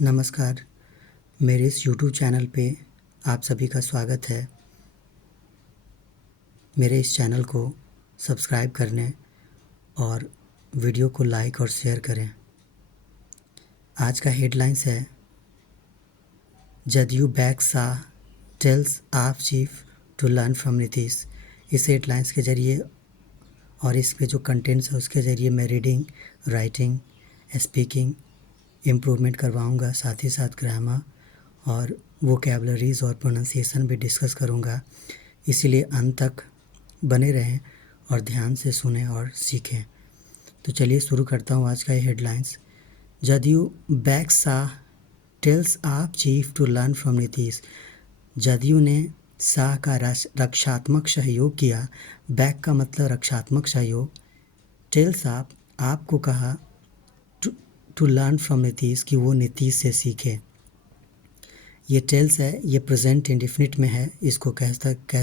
नमस्कार, मेरे इस यूट्यूब चैनल पे आप सभी का स्वागत है। मेरे इस चैनल को सब्सक्राइब करने और वीडियो को लाइक और शेयर करें। आज का हेडलाइंस है JDU back Shah tells AAP chief to learn from Nitish. इस हेडलाइंस के ज़रिए और इसमें जो कंटेंट्स है उसके ज़रिए मैं रीडिंग, राइटिंग, स्पीकिंग इम्प्रूवमेंट करवाऊंगा, साथ ही साथ ग्रामर और वोकैबलरीज़ और प्रोनाउंसिएशन भी डिस्कस करूंगा। इसीलिए अंत तक बने रहें और ध्यान से सुनें और सीखें। तो चलिए शुरू करता हूं आज का ये headlines. JDU back Shah tells AAP chief to learn from Nitish. JDU ने शाह का रक्षात्मक सहयोग किया। बैक का मतलब रक्षात्मक सहयोग। टेल्स आपको कहा टू लर्न फ्रॉम नीतीश कि वो नीतीश से सीखे। ये टेल्स है, ये प्रेजेंट इंडेफिनिट में है, इसको कह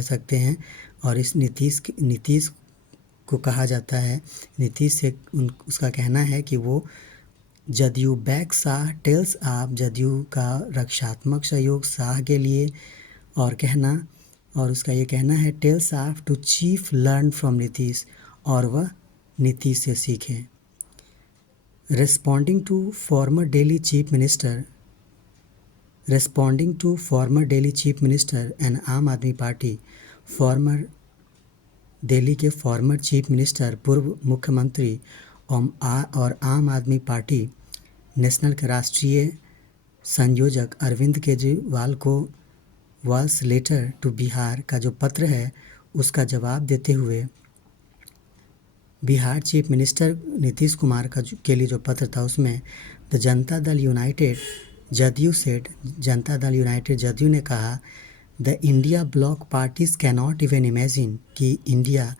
सकते हैं। और इस नीतीश को कहा जाता है, नीतीश से उसका कहना है कि वो जदयू बैक शाह टेल्स आप जदयू का रक्षात्मक सहयोग शाह के लिए और उसका ये कहना है tells AAP to chief learn from Nitish, और वह नीतीश से सीखे। Responding to former Delhi Chief Minister and आम आदमी पार्टी, दिल्ली के फॉर्मर चीफ मिनिस्टर पूर्व मुख्यमंत्री और आम आदमी पार्टी नेशनल के राष्ट्रीय संयोजक अरविंद केजरीवाल को वॉल्स लेटर टू बिहार का जो पत्र है उसका जवाब देते हुए बिहार चीफ मिनिस्टर नीतीश कुमार के लिए जो पत्र था उसमें द जनता दल यूनाइटेड जदयू ने कहा the India block parties cannot even imagine कि इंडिया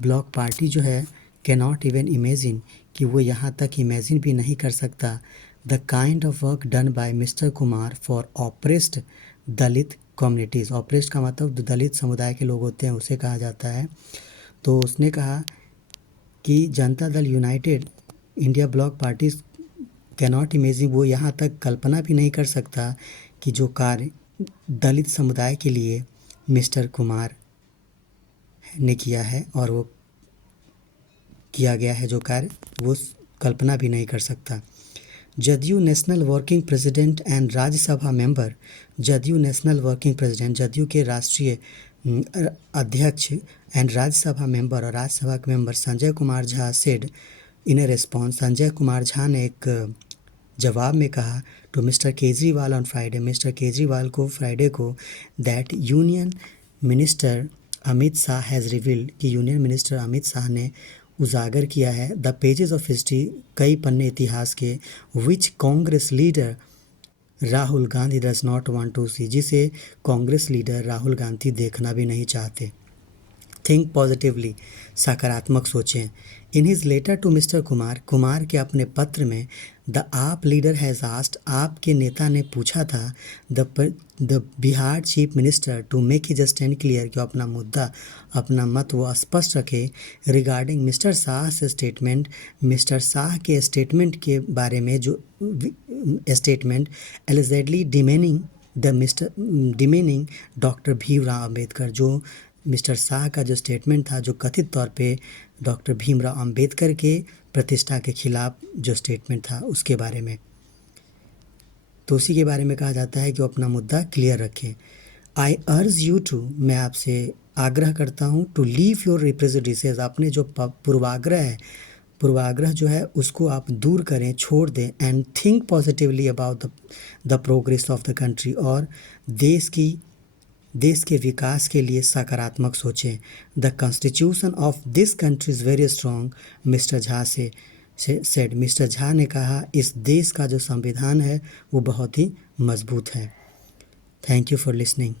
ब्लॉक पार्टी जो है कैनॉट इवन इमेजिन कि वो यहाँ तक इमेजिन भी नहीं कर सकता the kind of work done by mister Kumar for oppressed Dalit communities. Oppressed का मतलब दलित समुदाय के लोग होते हैं उसे कहा जाता है। तो उसने कहा कि Janata Dal United India block parties cannot imagine, वो यहाँ तक कल्पना भी नहीं कर सकता कि जो कार्य दलित समुदाय के लिए मिस्टर कुमार ने किया है और वो किया गया है जो कार्य वो कल्पना भी नहीं कर सकता। JDU national working president and Rajya Sabha member, JDU के राष्ट्रीय अध्यक्ष एंड राज्यसभा मेंबर और राज्यसभा के member Sanjay Kumar Jha said in a response, Sanjay Kumar Jha ने एक जवाब में कहा to mister Kejriwal on Friday, mister Kejriwal को फ्राइडे को that union minister Amit Shah has revealed कि यूनियन मिनिस्टर अमित शाह ने उजागर किया है द पेजेस ऑफ हिस्ट्री, कई पन्ने इतिहास के, which Congress leader Rahul Gandhi does not want to see, जिसे कांग्रेस लीडर राहुल गांधी देखना भी नहीं चाहते। थिंक पॉजिटिवली, सकारात्मक सोचें। In his letter to mister Kumar के अपने पत्र में द आप लीडर हैज़ आस्क्ड, आपके नेता ने पूछा था the Bihar chief minister to make his stand clear कि अपना मुद्दा, अपना मत वो स्पष्ट रखे रिगार्डिंग मिस्टर शाह से स्टेटमेंट, मिस्टर शाह के स्टेटमेंट के बारे में जो statement allegedly demeaning doctor Bhimrao Ambedkar, जो मिस्टर शाह का जो स्टेटमेंट था जो कथित तौर पे डॉक्टर भीमराव अम्बेडकर के प्रतिष्ठा के खिलाफ जो स्टेटमेंट था उसके बारे में, तो उसी के बारे में कहा जाता है कि वो अपना मुद्दा क्लियर रखें। आई अर्ज यू टू, मैं आपसे आग्रह करता हूँ टू लीव योर रिप्रेजेंटेटिव्स, अपने जो पूर्वाग्रह जो है उसको आप दूर करें, छोड़ दें। And think positively about the progress of the country, और देश के विकास के लिए सकारात्मक सोचें। The constitution of this country is very strong, mister Jha said, mister Jha ने कहा इस देश का जो संविधान है वो बहुत ही मजबूत है। Thank you for listening.